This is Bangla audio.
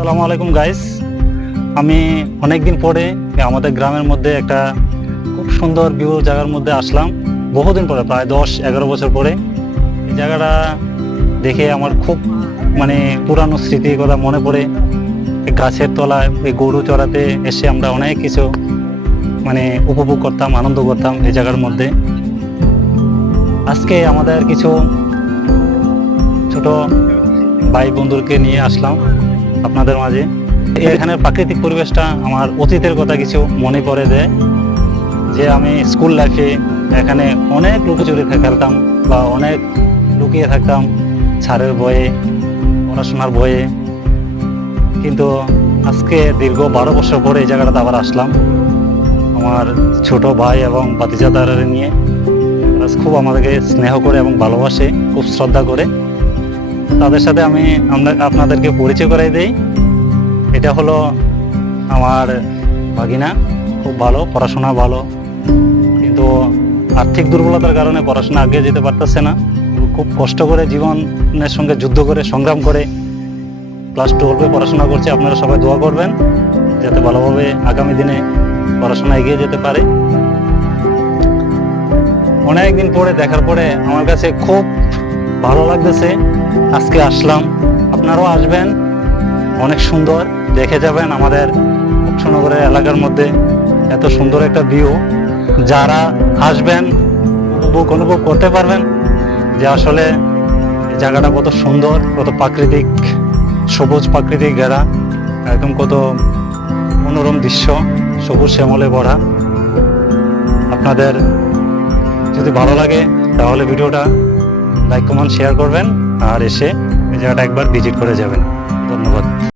আসসালামু আলাইকুম গাইস। আমি অনেকদিন পরে আমাদের গ্রামের মধ্যে একটা খুব সুন্দর ভিউ জায়গার মধ্যে আসলাম। বহুদিন পরে, প্রায় 10-11 বছর পরে এই জায়গাটা দেখে আমার খুব পুরানো স্মৃতির কথা মনে পড়ে। গাছের তলায় এই গরু চড়াতে এসে আমরা অনেক কিছু উপভোগ করতাম, আনন্দ করতাম এই জায়গার মধ্যে। আজকে আমাদের কিছু ছোট ভাই বন্ধুকে নিয়ে আসলাম আপনাদের মাঝে। এখানের প্রাকৃতিক পরিবেশটা আমার অতীতের কথা কিছু মনে পড়ে দেয়, যে আমি স্কুল লাইফে এখানে অনেক লুকোচুরি খেলতাম বা অনেক লুকিয়ে থাকতাম স্যারের ভয়ে, পড়াশোনার ভয়ে। কিন্তু আজকে দীর্ঘ 12 বছর পরে এই জায়গাটাতে আবার আসলাম আমার ছোট ভাই এবং ভাতিজাদারে নিয়ে। খুব আমাদেরকে স্নেহ করে এবং ভালোবাসে, খুব শ্রদ্ধা করে। তাদের সাথে আমরা আপনাদেরকে পরিচয় করাই দেই। এটা হলো আমার ভাগিনা, খুব ভালো, পড়াশোনা ভালো, কিন্তু আর্থিক দুর্বলতার কারণে পড়াশোনা এগিয়ে যেতে পারতেছে না। খুব কষ্ট করে জীবনের সঙ্গে যুদ্ধ করে, সংগ্রাম করে ক্লাস 12-এ পড়াশোনা করছে। আপনারা সবাই দোয়া করবেন যাতে ভালোভাবে আগামী দিনে পড়াশোনা এগিয়ে যেতে পারে। অনেকদিন পরে দেখার পরে আমার কাছে খুব ভালো লাগতেছে। আজকে আসলাম, আপনারাও আসবেন, অনেক সুন্দর দেখে যাবেন আমাদের অক্ষনগরের এলাকার মধ্যে এত সুন্দর একটা ভিউ। যারা আসবেন অনুভব করতে পারবেন যে আসলে জায়গাটা কত সুন্দর, কত প্রাকৃতিক, সবুজ প্রাকৃতিক ঘেরা, একদম কত মনোরম দৃশ্য, সবুজ শ্যামলে ভরা। আপনাদের যদি ভালো লাগে তাহলে ভিডিওটা লাইক, কমেন্ট, শেয়ার করবেন আর এসে এই জায়গাটা একবার ভিজিট করে যাবেন। ধন্যবাদ।